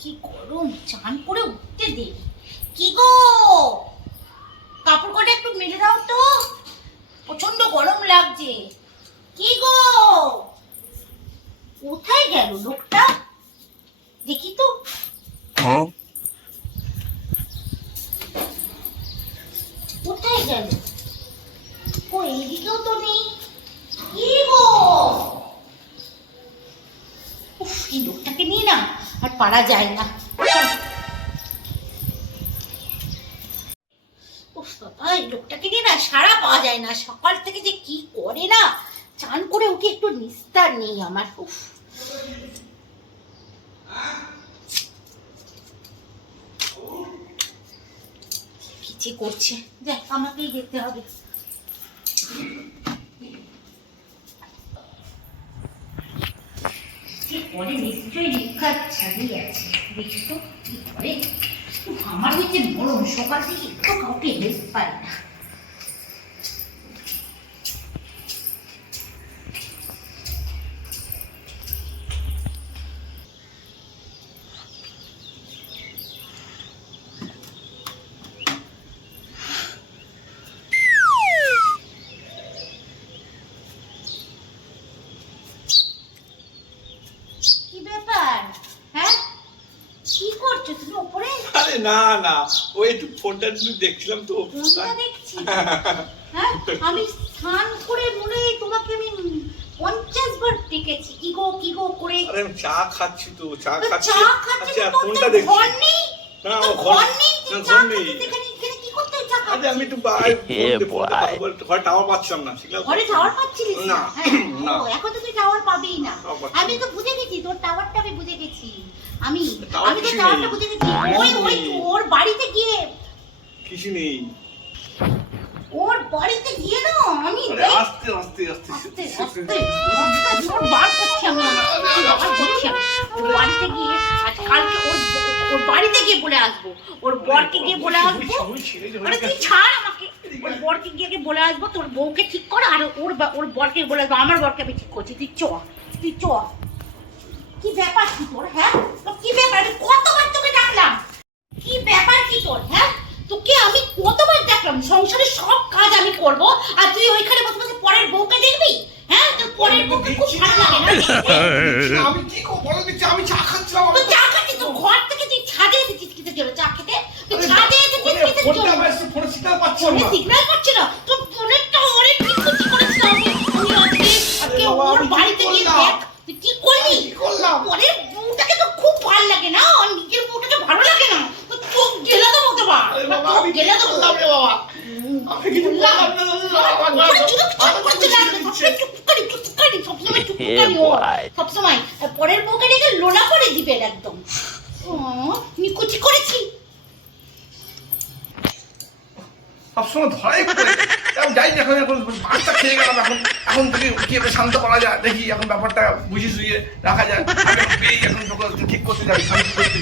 কি গরম চান করে উঠতে দে কি গো? কাপড় কটা একটু মেলে দাও তো। প্রচণ্ড গরম লাগছে। কি গো? কোথায় গেল লোকটা? দেখি তো। কোথায় গেল? ও এইদিকেও তো নেই। কি পারা যায় না। লোকটাকে নিয়ে না সারা পাওয়া যায় না। সকাল থেকে যে কি করে না, চান করে ওকে একটু নিস্তার নেই আমার। উফ। করছে? দেখ, আমাকেই যেতে হবে। করে নিশ্চয়ই দীক্ষার ছাড়িয়ে আছে। দেখি তো কি করে? আমার হচ্ছে গরম সকাল থেকে একটু কাউকে হেল্প পাই না। আরে না না। ওই একটু ফোনটা একটু দেখছিলাম তো। ফোনটা দেখছি। হ্যাঁ আমি স্নান করে মনে হয় তোমাকে আমি পঞ্চাশ বার ডেকেছি। কি গো কি গো করে? আরে আমি চা খাচ্ছি তো চা খাচ্ছি। চা খাচ্ছি আচ্ছা ফোনটা দেখছি। ঘর নেই? না, ও ঘর- নেই? না, ঘর নেই। আরে আমি একটু ঘরে টাওয়ার পাচ্ছিলাম না ঘরে টাওয়ার পাচ্ছিলিস না, হ্যাঁ, না। এখন তো তুই টাওয়ার পাবেই না। আমি তো বুঝে গেছি তোর টাওয়ারটা আমি বুঝে গেছি। আমি? আমি তো। বুঝে গেছি। ওই ওই ওর বাড়িতে গিয়ে। কিছু নেই। ওর বাড়িতে গিয়ে না আমি আস্তে আস্তে আস্তে আস্তে আস্তে। ওর বার করছি আমি বার করছি ওর বাড়িতে গিয়ে আজ কালকে ওর ওর বাড়িতে গিয়ে বলে আসব। ওর বরকে গিয়ে বলে আসব। আরে তুই ছাড় আমাকে। ওর বরকে গিয়ে বলে আসব তোর বউকে ঠিক কর আর ওর ওর বরকে বলে আসব আমার বরকে আমি ঠিক করছি। তুই চ তুই চ। কি ব্যাপার কি তোর হ্যাঁ? কি ব্যাপার? আমি কতবার তোকে ডাকলাম? কি ব্যাপার কি তোর হ্যাঁ? তোকে আমি কতবার ডাকলাম? সংসারের সব কাজ আমি করব আর তুই ওইখানে বসে বসে পরের বউকে দেখবি? হ্যাঁ? তোর পরের বউকে খুব ভালো লাগে না? আমি কি করব? বলো দিচ্ছি আমি চা খাচ্ছিলাম তো চা খাচ্ছি তোর ঘর থেকে তুই ছাদে এসেছিস কিসের জন্য চা খেতে? তুই ছাদে এসেছিস কিসের ফোনটা জন্য? আমার এসে ফোনে সিগন্যাল পাচ্ছিলাম না সিগন্যাল পাচ্ছে ভালো লাগে না আর নিজের বউটাকে ভালো লাগে না তো চোখ গেলে তো বা আরে চোখ গেলে দেবো করলাম রে বাবা। আমি কিছু বললাম। করলাম না দাদা, আমার- আমার- আরে চুপ চুপ আমার করতে কিছু লাগবে দিচ্ছে। সবসময় পরের বউকে ডেকে লোলা করে দিবে একদম। নিকুচি করেছি। সবসময় ধরাই আমি যাই এখন এখন মাছটা খেয়ে গেলাম, এখন এখন থেকে কীভাবে শান্ত করা যায়। দেখি এখন ব্যাপারটা বুঝিয়ে সুঝিয়ে রাখা যায়। এখন এখন তোকে ঠিক করতে যাবি, শান্ত করতে